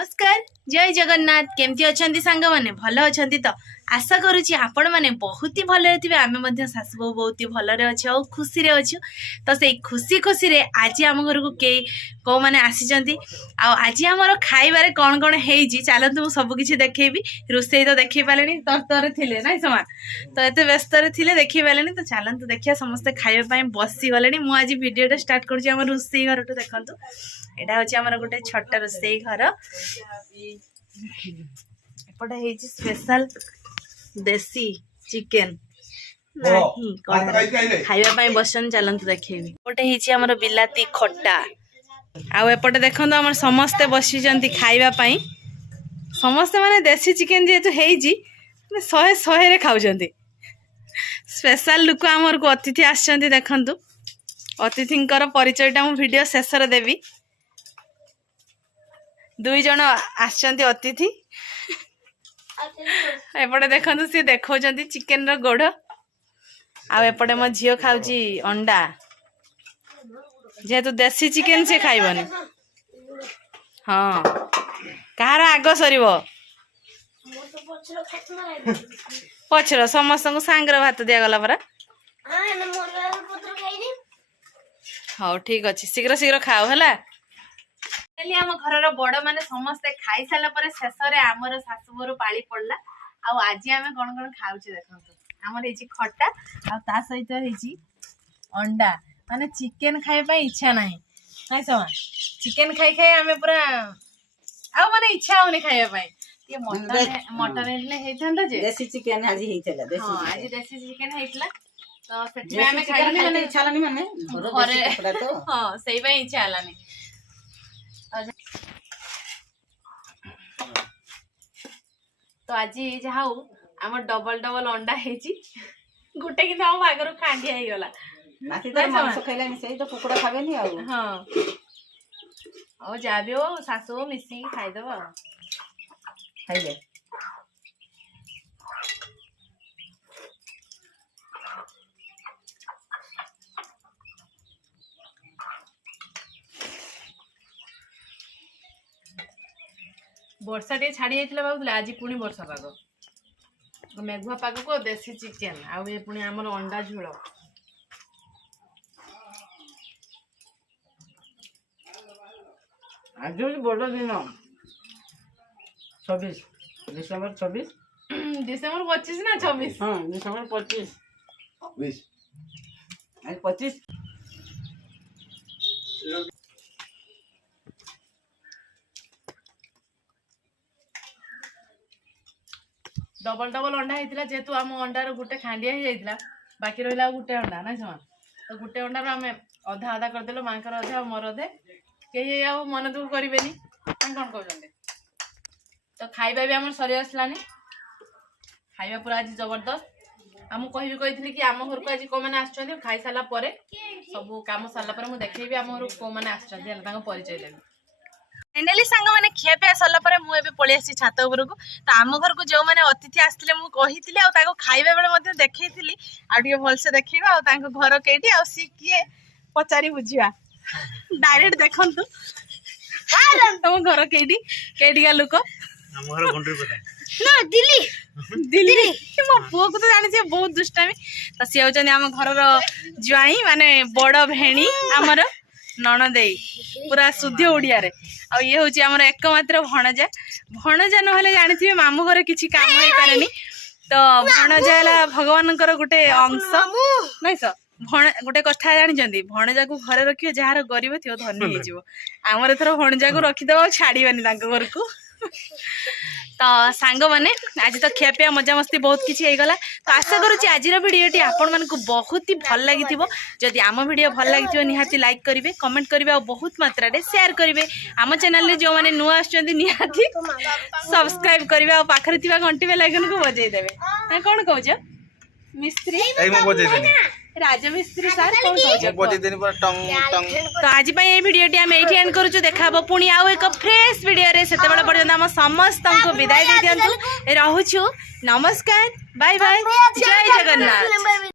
नमस्कार जय जगन्नाथ केमती अच्छा सांग मैंने भल अच्छा तो आशा करुच्ची आपण मैंने बहुत ही भल थे आम सासु बहु बहुत ही भलरे अच्छे और खुशी अच्छु तो से खुशी खुशी रे आज आम घर को कई कौ मैंने आसी आज आमर खाइबार कौन कौन है चलतु मुझे सबकि देखी रोसे तो देखी पारे तर थे ना समा तो ये व्यस्त थे देखी पारे तो चलतु देखिए समस्ते खाइबा बसी गले मुझे आज भिडियो स्टार्ट कर रोसे घर टू देखु यहाँ हूँ आमर गोटे छोट रोसे घर एपटे है स्पेशल देसी चिकेन खाइबा बसन चलतु देखेबी गोटे है बिलाती खट्टा आउपटे देखो आम समस्ते बसी खाइबापी समस्ते माने देसी चिकेन जेहेतु है शहे शहे खाऊ स्पेशल लुक आमर को अतिथि आसछन्ति देखंतु अतिथिंकर परिचयटा मु वीडियो शेष रे देवी दुई जन आसछन्ति अतिथि एपटे देखंतु सी देखौछन्ति चिकेन रो गोड़ आ एपटे मो झियो खाउची अंडा जेहेतु देसी चिकेन से खाइबनी हाँ कहार आग सर पछर समस्त को सांगर भात दिगला परा हाँ ठीक अच्छे शीघ्र शीघ्र खाओ है आम घर बड़ माने समस्ते खाई सारा शेष आमर शाशुघर पाली पड़ला आज आम कौन कौन खाऊचे देखो आमर ये खट्टा आ सहित अंडा माने चिकेन खाइबा इच्छा नहीं नाइ समा चिकेन खाई खाई आमे पूरा आ माने इच्छा होनी खाइबा ये मटन हेइथांदा जे देसी चिकेन आज हेइतला देसी हां आज देसी चिकेन हेइतला तो सेठी आमे खाइनी माने इच्छा लानी माने घरे कपड़ा तो हां सेई बा इच्छा लानी तो आज जहा आम डबल डबल अंडा हेची गुटे कि हम आगर खांडिया हे गला नाती तो मांस खाइलानी सेई तो कुकुड़ा खाबेनी आ हां ओ जाबे ओ सासु मिसी खाइ देबो खाइले वर्षा टे छाड़ी जाइतिला बाबुले आज पुणी वर्षा पाग मेघुआ पाग को देसी चिकेन आ ये पुणी हमर अंडा झोल आज बड़ दिन 26 डिसेंबर 26 डिसेंबर 25 ना 26 हां डिसेंबर 25 20 आज 25 डबल डबल अंडा होता जेहेतु आम अंडार गोटे खांडिया हो जाता बाकी रहा गोटे अंडा ना समा तो गोटे अंडार आम अधा अधा करदेलु माँकर अधे मोर अधे कहीं आ मन दुख करेनि कौन कहते तो खाइबा भी आम सरी आसलानी खाइबा पूरा आज जबरदस्त आम कही कि आम घर को आज कौ मैंने आसुँच खाई सारा सब कम सारा मुझे देखी आम घर कौ मैंने आसुँच परिचय देवी फाइनाली सांग मैंने खिया पिया सरला मुझे पलि आसी छात उपर को तो आम घर को जो मैंने अतिथि आसते मुझे खाइबा बेले देखी आगे भलसे देखा घर कईटी सी किए पचारि बुझा डायरेक्ट देखु तुम घर कईटी कईटिका लोक दिल्ली मो पुओ को तो जानी बहुत दुष्टामी तो सी होती आम घर ज्वाई माने बड़ भेणी आमर नणदेई पूरा शुद्ध ओडिया रे आ ये हूँ आमर एकमात्र भणजा भणजा ना जानी मामू घर किसी काम हो पारे तो भणजा है भगवान गोटे अंश नाई सर गोटे कथा जानी भणजा को घरे रखियो जार गरीब थी धनी हो आमर एथर भणजा को रखीदे छाड़बानी घर को तो सांग मैंने आज तो खियापिया मजा मस्ती बहुत किसी होगला तो आशा करुँच आज भिडियोटी आपण मानक बहुत ही भल लगी जदि आम भिडियो भल लगी निहाती लाइक करेंगे कमेंट करेंगे और बहुत मात्रा शेयर करेंगे आम चैनल जो मैंने नुआ आसती सब्सक्राइब करेंगे और पाखरे थी घंटी बेल आइकन को बजेदेवे कौन कौच मिस्त्री राजमिस्त्री सर कौन तो आज ये भिडियोटी आम ये एंड करूँ देखा पुणी आउ एक फ्रेश भिडियो रे सेतेबेले पर्यंत आम समस्त को विदाय दे दियंतु रहूछु नमस्कार बाय बाय जय जगन्नाथ।